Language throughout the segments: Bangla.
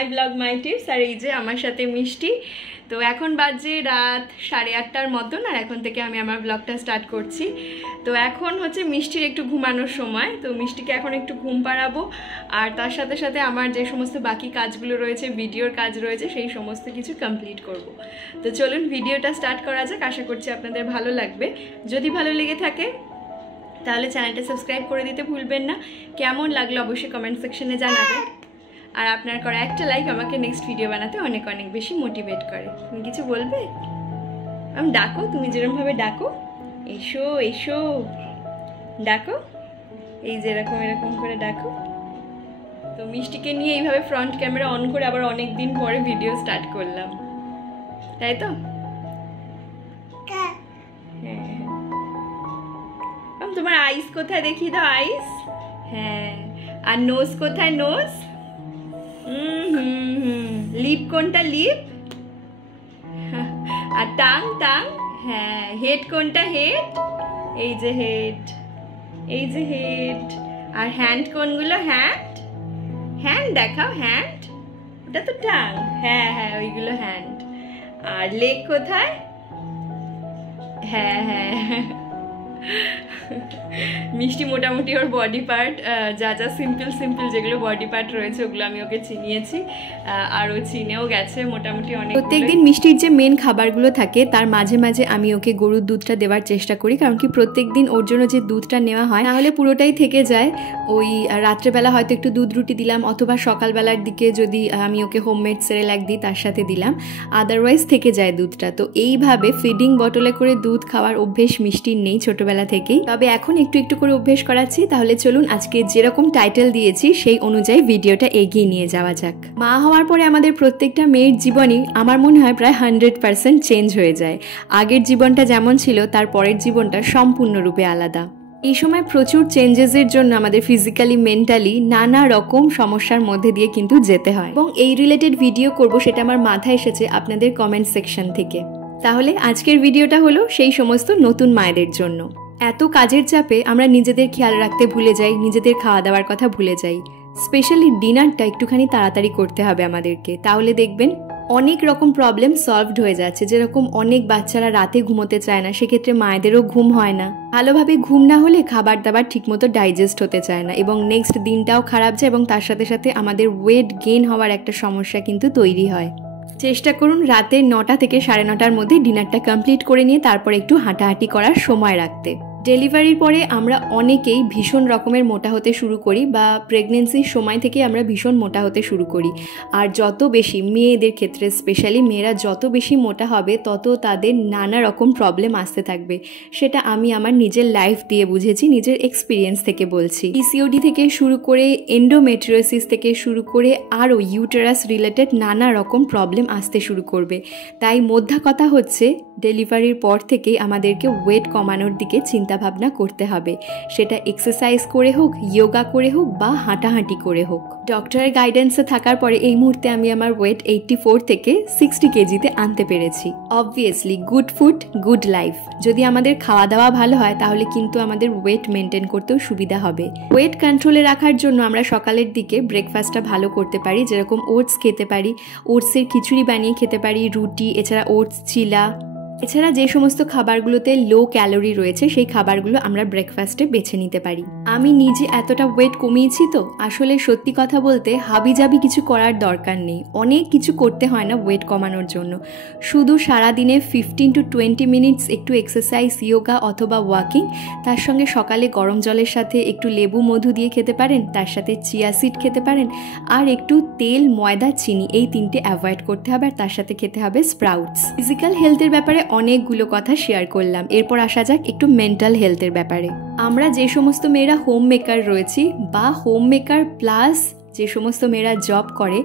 My blog my tips. আর এই যে আমার সাথে মিষ্টি। তো এখন বাজে রাত 8:30টার মতন, আর এখন থেকে আমি আমার ব্লগটা স্টার্ট করছি। তো এখন হচ্ছে মিষ্টির একটু ঘুমানোর সময়, তো মিষ্টিকে এখন একটু ঘুম পাড়াবো, আর তার সাথে সাথে আমার যে সমস্ত বাকি কাজগুলো রয়েছে, ভিডিওর কাজ রয়েছে, সেই সমস্ত কিছু কমপ্লিট করব। তো চলুন ভিডিওটা স্টার্ট করা যাক। আশা করছি আপনাদের ভালো লাগবে। যদি ভালো লেগে থাকে তাহলে চ্যানেলটা সাবস্ক্রাইব করে দিতে ভুলবেন না। কেমন লাগলো অবশ্যই কমেন্ট সেকশনে জানাবেন। আর আপনার করা একটা লাইক আমাকে নেক্সট ভিডিও বানাতে অনেক অনেক বেশি মোটিভেট করে। তুমি কিছু বলবে? আমি ডাকো, তুমি যেরকমভাবে ডাকো, এসো এসো ডাকো, এই যে এরকম এরকম করে ডাকো। তো মিষ্টিকে নিয়ে এইভাবে ফ্রন্ট ক্যামেরা অন করে আবার অনেক দিন পরে ভিডিও স্টার্ট করলাম, তাই তো? হ্যাঁ, তোমার আইস কোথায় দেখিয়ে দাও, আইস। হ্যাঁ, আর নোজ কোথায়, নোজ। লিপ কোনটা, লিপ। আর টাং, টাং। হ্যাঁ, হেড কোনটা, হেড। এই যে হেড, এই যে হেড। আর হ্যান্ড কোনগুলো, হ্যান্ড। হ্যান্ড দেখাও, হ্যান্ড। ওটা তো টাং। হ্যাঁ হ্যাঁ, ওইগুলো হ্যান্ড। আর লেগ কোথায়? হ্যাঁ হ্যাঁ। মিষ্টি মোটামুটি ওর বডি পার্ট, যা যা সিম্পল সিম্পল যেগুলো বডি পার্ট রয়েছে ওগুলো আমি ওকে চিনিয়েছি, আর ও চিনেও গেছে মোটামুটি অনেক। প্রত্যেকদিন মিষ্টির যে মেন খাবারগুলো থাকে তার মাঝে মাঝে আমি ওকে গরুর দুধটা দেওয়ার চেষ্টা করি, কারণ কি প্রত্যেকদিন ওর জন্য যে দুধটা নেওয়া হয় নাহলে পুরোটাই থেকে যায়। ওই রাত্রেবেলা হয়তো একটু দুধ রুটি দিলাম, অথবা সকালবেলার দিকে যদি আমি ওকে হোমমেড সেরেলাক দিই তার সাথে দিলাম, আদারওয়াইজ থেকে যায় দুধটা। তো এইভাবে ফিডিং বটলে করে দুধ খাওয়ার অভ্যেস মিষ্টির নেই ছোটবেলা থেকেই, তবে এখন একটু একটু করে অভ্যেস করাচ্ছি। তাহলে চলুন আজকে যেরকম টাইটেল দিয়েছি সেই অনুযায়ী ভিডিওটা এগিয়ে নিয়ে যাওয়া যাক। মা হওয়ার পরে আমাদের প্রত্যেকটা মেয়ের জীবনই আমার মনে হয় প্রায় 100% চেঞ্জ হয়ে যায়। আগের জীবনটা যেমন ছিল তার পরের জীবনটা সম্পূর্ণরূপে আলাদা। এই সময় প্রচুর চেঞ্জেসের জন্য আমাদের ফিজিক্যালি, মেন্টালি নানা রকম সমস্যার মধ্যে দিয়ে কিন্তু যেতে হয়, এবং এই রিলেটেড ভিডিও করব সেটা আমার মাথায় এসেছে আপনাদের কমেন্ট সেকশন থেকে। তাহলে আজকের ভিডিওটা হলো সেই সমস্ত নতুন মায়েদের জন্য। এত কাজের চাপে আমরা নিজেদের খেয়াল রাখতে ভুলে যাই, নিজেদের খাওয়া দাওয়ার কথা ভুলে যাই। স্পেশালি ডিনারটা একটুখানি তাড়াতাড়ি করতে হবে আমাদেরকে, তাহলে দেখবেন অনেক রকম প্রবলেম সলভড হয়ে যাচ্ছে। যেরকম অনেক বাচ্চারা রাতে ঘুমোতে চায় না, সেক্ষেত্রে মায়েদেরও ঘুম হয় না। ভালোভাবে ঘুম না হলে খাবার দাবার ঠিকমতো ডাইজেস্ট হতে চায় না, এবং নেক্সট দিনটাও খারাপ যায়, এবং তার সাথে সাথে আমাদের ওয়েট গেইন হওয়ার একটা সমস্যা কিন্তু তৈরি হয়। চেষ্টা করুন রাতে 9টা থেকে 9:30টার মধ্যে ডিনারটা কমপ্লিট করে নিয়ে তারপর একটু হাঁটাহাঁটি করার সময় রাখতে। ডেলিভারির পরে আমরা অনেকেই ভীষণ রকমের মোটা হতে শুরু করি, বা প্রেগনেন্সির সময় থেকে আমরা ভীষণ মোটা হতে শুরু করি। আর যত বেশি মেয়েদের ক্ষেত্রে, স্পেশালি মেয়েরা যত বেশি মোটা হবে তত তাদের নানা রকম প্রবলেম আসতে থাকবে। সেটা আমি আমার নিজের লাইফ দিয়ে বুঝেছি, নিজের এক্সপিরিয়েন্স থেকে বলছি। পিসিওডি থেকে শুরু করে এন্ডোমেট্রিওসিস থেকে শুরু করে আরও ইউটেরাস রিলেটেড নানা রকম প্রবলেম আসতে শুরু করবে। তাই মোদ্দা কথা হচ্ছে ডেলিভারির পর থেকেই আমাদেরকে ওয়েট কমানোর দিকে চিন্তাভাবনা করতে হবে, সেটা এক্সারসাইজ করে হোক, যোগা করে হোক, বা হাঁটাহাঁটি করে হোক। ডক্টরের গাইডেন্সে থাকার পরে এই মুহূর্তে আমি আমার ওয়েট 84 থেকে 60 কেজিতে আনতে পেরেছি। Obviously good food, good life. যদি আমাদের খাওয়া দাওয়া ভালো হয় তাহলে কিন্তু আমাদের ওয়েট মেনটেন করতেও সুবিধা হবে। ওয়েট কন্ট্রোলে রাখার জন্য আমরা সকালের দিকে ব্রেকফাস্টটা ভালো করতে পারি, যেরকম ওটস খেতে পারি, ওটসের খিচুড়ি বানিয়ে খেতে পারি, রুটি, এছাড়া ওটস চিলা। এছাড়া যে সমস্ত খাবারগুলোতে লো ক্যালোরি রয়েছে সেই খাবারগুলো আমরা ব্রেকফাস্টে বেছে নিতে পারি। আমি নিজে এতটা ওয়েট কমিয়েছি তো আসলে সত্যি কথা বলতে হাবিজাবি কিছু করার দরকার নেই, অনেক কিছু করতে হয় না ওয়েট কমানোর জন্য। শুধু সারাদিনে 15 to 20 মিনিটস একটু এক্সারসাইজ, যোগা অথবা ওয়াকিং, তার সঙ্গে সকালে গরম জলের সাথে একটু লেবু মধু দিয়ে খেতে পারেন, তার সাথে চিয়া সিড খেতে পারেন, আর একটু তেল, ময়দা, চিনি এই 3টে অ্যাভয়েড করতে হবে, আর তার সাথে খেতে হবে স্প্রাউটস। ফিজিক্যাল হেলথের ব্যাপারে অনেকগুলো কথা শেয়ার করলাম, এরপর আসা যাক একটু মেন্টাল হেলথের ব্যাপারে। আমরা যে সমস্ত মেয়েরা হোম মেকার রয়েছি, বা হোম মেকার প্লাস যে সমস্ত মেয়েরা জব করে,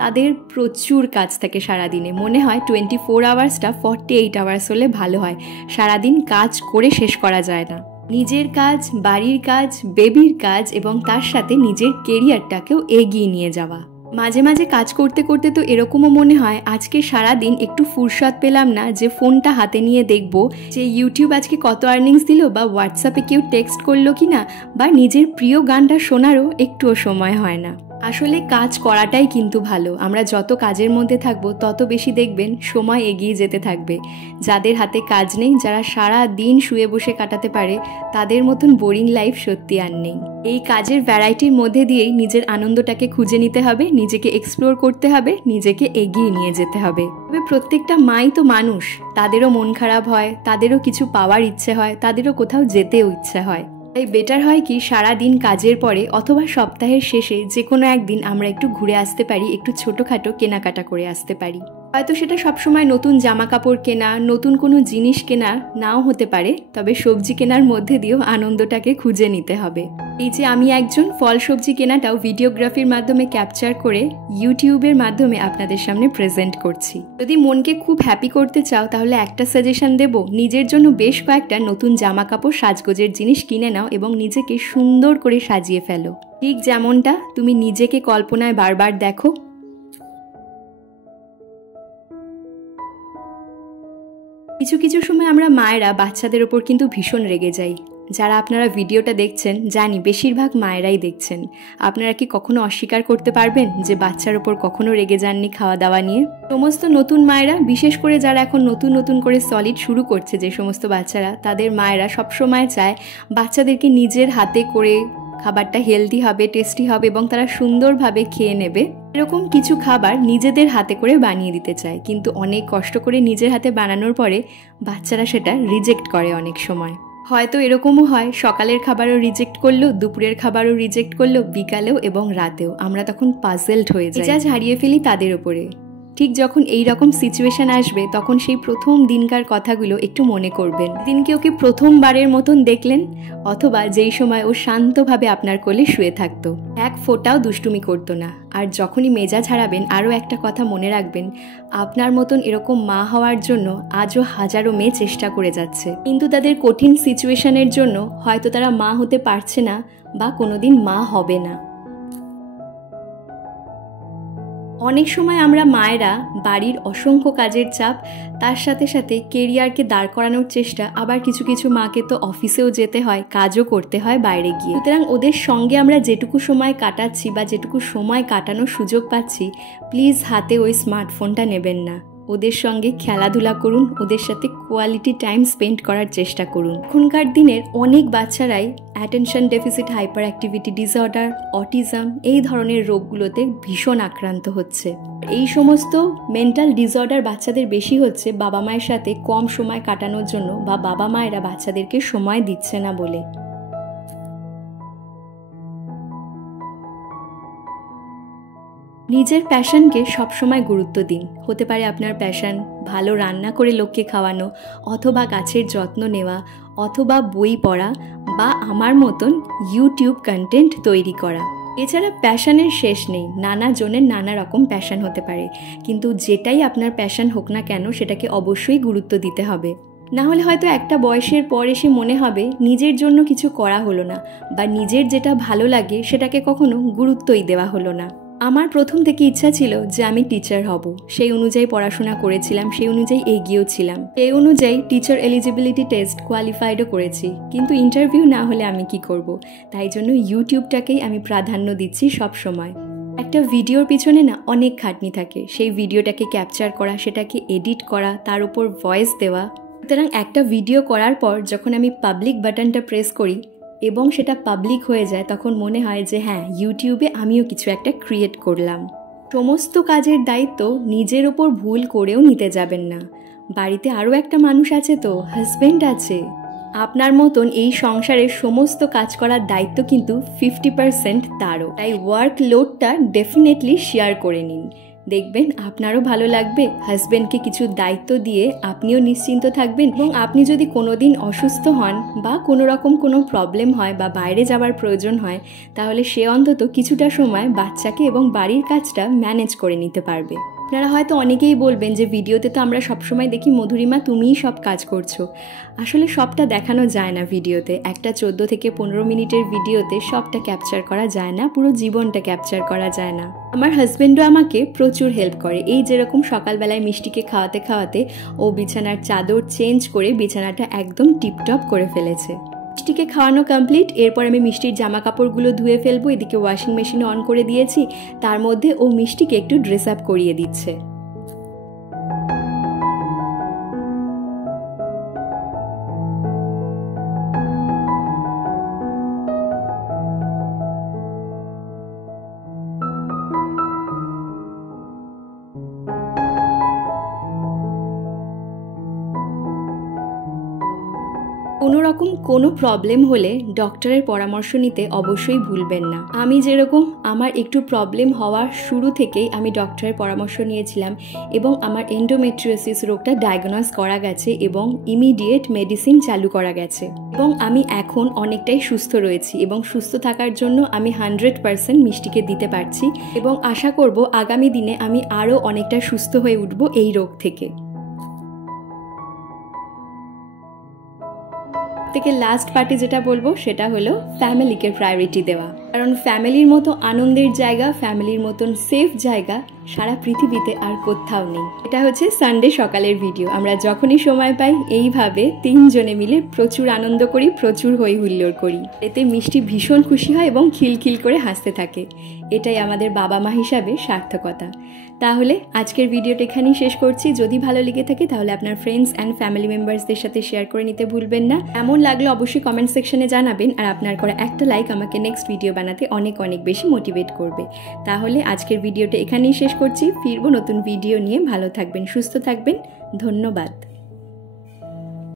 তাদের প্রচুর কাজ থাকে সারাদিনে। মনে হয় 24 আওয়ার্সটা 48 আওয়ার্স হলে ভালো হয়, সারাদিন কাজ করে শেষ করা যায় না। নিজের কাজ, বাড়ির কাজ, বেবির কাজ, এবং তার সাথে নিজের কেরিয়ারটাকেও এগিয়ে নিয়ে যাওয়া। মাঝে মাঝে কাজ করতে করতে তো এরকমও মনে হয় আজকে সারাদিন একটু ফুরসত পেলাম না যে ফোনটা হাতে নিয়ে দেখবো যে ইউটিউব আজকে কত আর্নিংস দিল, বা হোয়াটসঅ্যাপে কেউ টেক্সট করলো কিনা, বা নিজের প্রিয় গানটা শোনারও একটুও সময় হয় না। আসলে কাজ করাটাই কিন্তু ভালো। আমরা যত কাজের মধ্যে থাকবো তত বেশি দেখবেন সময় এগিয়ে যেতে থাকবে। যাদের হাতে কাজ নেই, যারা সারা দিন শুয়ে বসে কাটাতে পারে, তাদের মতন বোরিং লাইফ সত্যি আর নেই। এই কাজের ভ্যারাইটির মধ্যে দিয়েই নিজের আনন্দটাকে খুঁজে নিতে হবে, নিজেকে এক্সপ্লোর করতে হবে, নিজেকে এগিয়ে নিয়ে যেতে হবে। তবে প্রত্যেকটা মাই তো মানুষ, তাদেরও মন খারাপ হয়, তাদেরও কিছু পাওয়ার ইচ্ছে হয়, তাদেরও কোথাও যেতেও ইচ্ছে হয়। তাই বেটার হয় কি সারা দিন কাজের পরে অথবা সপ্তাহের শেষে যে কোনো একদিন আমরা একটু ঘুরে আসতে পারি, একটু ছোটোখাটো কেনাকাটা করে আসতে পারি। হয়তো সেটা সবসময় নতুন জামা কাপড় কেনা, নতুন কোনো জিনিস কেনা নাও হতে পারে, তবে সবজি কেনার মধ্যে দিয়েও আনন্দটাকে খুঁজে নিতে হবে। এই যে আমি একজন ফল সবজি কেনাটাও ভিডিওগ্রাফির মাধ্যমে ক্যাপচার করে ইউটিউবের মাধ্যমে আপনাদের সামনে প্রেজেন্ট করছি। যদি মনকে খুব হ্যাপি করতে চাও তাহলে একটা সাজেশন দেব, নিজের জন্য বেশ কয়েকটা নতুন জামা কাপড় সাজগোজের জিনিস কিনে নাও এবং নিজেকে সুন্দর করে সাজিয়ে ফেলো। ঠিক যেমনটা তুমি নিজেকে কল্পনায় বারবার দেখো। কিছু কিছু সময় আমরা মায়েরা বাচ্চাদের ওপর কিন্তু ভীষণ রেগে যাই। যারা আপনারা ভিডিওটা দেখছেন জানি বেশিরভাগ মায়েরাই দেখছেন। আপনারা কি কখনো অস্বীকার করতে পারবেন যে বাচ্চার ওপর কখনো রেগে যাননি খাওয়া দাওয়া নিয়ে? সমস্ত নতুন মায়েরা, বিশেষ করে যারা এখন নতুন নতুন করে সলিড শুরু করছে যে সমস্ত বাচ্চারা, তাদের মায়েরা সবসময় চায় বাচ্চাদেরকে নিজের হাতে করে খাবারটা হেলদি হবে, টেস্টি হবে এবং তারা সুন্দরভাবে খেয়ে নেবে, এরকম কিছু খাবার নিজেদের হাতে করে বানিয়ে দিতে চায়। কিন্তু অনেক কষ্ট করে নিজের হাতে বানানোর পরে বাচ্চারা সেটা রিজেক্ট করে অনেক সময়। হয়তো এরকমও হয়, সকালের খাবারও রিজেক্ট করলো, দুপুরের খাবারও রিজেক্ট করলো, বিকালেও এবং রাতেও। আমরা তখন পাজলড হয়ে যাই, মেজাজ হারিয়ে ফেলি তাদের ওপরে। ঠিক যখন এই রকম সিচুয়েশন আসবে তখন সেই প্রথম দিনকার কথাগুলো একটু মনে করবেন। দিনকে ওকে প্রথমবারের মতন দেখলেন, অথবা যেই সময় ও শান্তভাবে আপনার কোলে শুয়ে থাকতো, এক ফোঁটাও দুষ্টুমি করতো না। আর যখনই মেজাজ হারাবেন আরও একটা কথা মনে রাখবেন, আপনার মতন এরকম মা হওয়ার জন্য আজও হাজারো মেয়ে চেষ্টা করে যাচ্ছে, কিন্তু তাদের কঠিন সিচুয়েশনের জন্য হয়তো তারা মা হতে পারছে না বা কোনোদিন মা হবে না। অনেক সময় আমরা মায়েরা বাড়ির অসংখ্য কাজের চাপ, তার সাথে সাথে কেরিয়ারকে দাঁড় করানোর চেষ্টা, আবার কিছু কিছু মাকে তো অফিসেও যেতে হয়, কাজও করতে হয় বাইরে গিয়ে। সুতরাং ওদের সঙ্গে আমরা যেটুকু সময় কাটাচ্ছি বা যেটুকু সময় কাটানোর সুযোগ পাচ্ছি, প্লিজ হাতে ওই স্মার্টফোনটা নেবেন না। ওদের সঙ্গে খেলাধুলা করুন, ওদের সাথে কোয়ালিটি টাইম স্পেন্ড করার চেষ্টা করুন। এখনকার দিনের অনেক বাচ্চারাই attention deficit hyper activity disorder, autism এই ধরনের রোগগুলোতে ভীষণ আক্রান্ত হচ্ছে। এই সমস্ত মেন্টাল ডিসঅর্ডার বাচ্চাদের বেশি হচ্ছে বাবা মায়ের সাথে কম সময় কাটানোর জন্য, বা বাবা মায়েরা বাচ্চাদেরকে সময় দিচ্ছে না বলে। নিজের প্যাশনকে সবসময় গুরুত্ব দিন। হতে পারে আপনার প্যাশন ভালো রান্না করে লোককে খাওয়ানো, অথবা গাছের যত্ন নেওয়া, অথবা বই পড়া, বা আমার মতন ইউটিউব কন্টেন্ট তৈরি করা। এছাড়া প্যাশনের শেষ নেই, নানা জনের নানা রকম প্যাশন হতে পারে, কিন্তু যেটাই আপনার প্যাশন হোক না কেন সেটাকে অবশ্যই গুরুত্ব দিতে হবে। না হলে হয়তো একটা বয়সের পর এসে মনে হবে নিজের জন্য কিছু করা হলো না, বা নিজের যেটা ভালো লাগে সেটাকে কখনো গুরুত্বই দেওয়া হলো না। আমার প্রথম থেকে ইচ্ছা ছিল যে আমি টিচার হব, সেই অনুযায়ী পড়াশোনা করেছিলাম, সেই অনুযায়ী এগিয়েও ছিলাম, এই অনুযায়ী টিচার এলিজিবিলিটি টেস্ট কোয়ালিফাইডও করেছি, কিন্তু ইন্টারভিউ না হলে আমি কি করব? তাই জন্য ইউটিউবটাকেই আমি প্রাধান্য দিচ্ছি সব সময়। একটা ভিডিওর পিছনে না অনেক খাটনি থাকে, সেই ভিডিওটাকে ক্যাপচার করা, সেটাকে এডিট করা, তার উপর ভয়েস দেওয়া। সুতরাং একটা ভিডিও করার পর যখন আমি পাবলিক বাটনটা প্রেস করি এবং সেটা পাবলিক হয়ে যায়, তখন মনে হয় যে হ্যাঁ, ইউটিউবে আমিও কিছু একটা ক্রিয়েট করলাম। সমস্ত কাজের দায়িত্ব নিজের ওপর ভুল করেও নিতে যাবেন না। বাড়িতে আরও একটা মানুষ আছে, তো হাজব্যান্ড আছে। আপনার মতন এই সংসারের সমস্ত কাজ করার দায়িত্ব কিন্তু 50% তারও। তাই ওয়ার্ক লোডটা ডেফিনেটলি শেয়ার করে নিন, দেখবেন আপনারও ভালো লাগবে। হাজব্যান্ডকে কিছু দায়িত্ব দিয়ে আপনিও নিশ্চিন্ত থাকবেন, এবং আপনি যদি কোনোদিন অসুস্থ হন বা কোনো রকম কোনো প্রবলেম হয় বা বাইরে যাওয়ার প্রয়োজন হয়, তাহলে সে অন্তত কিছুটা সময় বাচ্চাকে এবং বাড়ির কাজটা ম্যানেজ করে নিতে পারবে। আপনারা হয়তো অনেকেই বলবেন যে ভিডিওতে তো আমরা সবসময় দেখি মধুরিমা তুমিই সব কাজ করছো। আসলে সবটা দেখানো যায় না ভিডিওতে। একটা 14 থেকে 15 মিনিটের ভিডিওতে সবটা ক্যাপচার করা যায় না, পুরো জীবনটা ক্যাপচার করা যায় না। আমার হাজব্যান্ডও আমাকে প্রচুর হেল্প করে। এই যেরকম সকালবেলায় মিষ্টিকে খাওয়াতে খাওয়াতে ও বিছানার চাদর চেঞ্জ করে বিছানাটা একদম টিপটপ করে ফেলেছে। মিষ্টিকে খাওয়ানো কমপ্লিট। এরপর আমি মিষ্টির জামা কাপড়গুলো ধুয়ে ফেলবো। এদিকে ওয়াশিং মেশিন অন করে দিয়েছি, তার মধ্যে ও মিষ্টিকে একটু ড্রেস আপ করিয়ে দিচ্ছে। কোনো রকম কোনো প্রবলেম হলে ডক্টরের পরামর্শ নিতে অবশ্যই ভুলবেন না। আমি যেরকম আমার একটু প্রবলেম হওয়ার শুরু থেকেই আমি ডক্টরের পরামর্শ নিয়েছিলাম এবং আমার এন্ডোমেট্রিওসিস রোগটা ডায়াগনোজ করা গেছে এবং ইমিডিয়েট মেডিসিন চালু করা গেছে এবং আমি এখন অনেকটাই সুস্থ রয়েছি এবং সুস্থ থাকার জন্য আমি 100% মিষ্টিকে দিতে পারছি এবং আশা করব আগামী দিনে আমি আরও অনেকটা সুস্থ হয়ে উঠব এই রোগ থেকে। থেকে লাস্ট পার্টে যেটা বলবো সেটা হলো ফ্যামিলিকে প্রায়োরিটি দেওয়া, কারণ ফ্যামিলির মতো আনন্দের জায়গা, ফ্যামিলির মতন সেফ জায়গা সারা পৃথিবীতে আর কোথাও নেই। এটা হচ্ছে সানডে সকালের ভিডিও। আমরা যখনই সময় পাই এইভাবে 3 জনে মিলে প্রচুর আনন্দ করি, প্রচুর হই হুল্লোড় করি। এতে মিষ্টি ভীষণ খুশি হয় এবং খিলখিল করে হাসতে থাকে। এটাই আমাদের বাবা মা হিসাবে সার্থকতা। তাহলে আজকের ভিডিওটা এখানেই শেষ করছি। যদি ভালো লেগে থাকে তাহলে আপনার ফ্রেন্ডস অ্যান্ড ফ্যামিলি মেম্বার্সদের সাথে শেয়ার করে নিতে ভুলবেন না। এমন লাগলো অবশ্যই কমেন্ট সেকশনে জানাবেন, আর আপনার করা একটা লাইক আমাকে নেক্সট ভিডিও বানাতে অনেক অনেক বেশি মোটিভেট করবে। তাহলে আজকের ভিডিওটা এখানেই শেষ করছি। ফিরবো নতুন ভিডিও নিয়ে। ভালো থাকবেন, সুস্থ থাকবেন। ধন্যবাদ।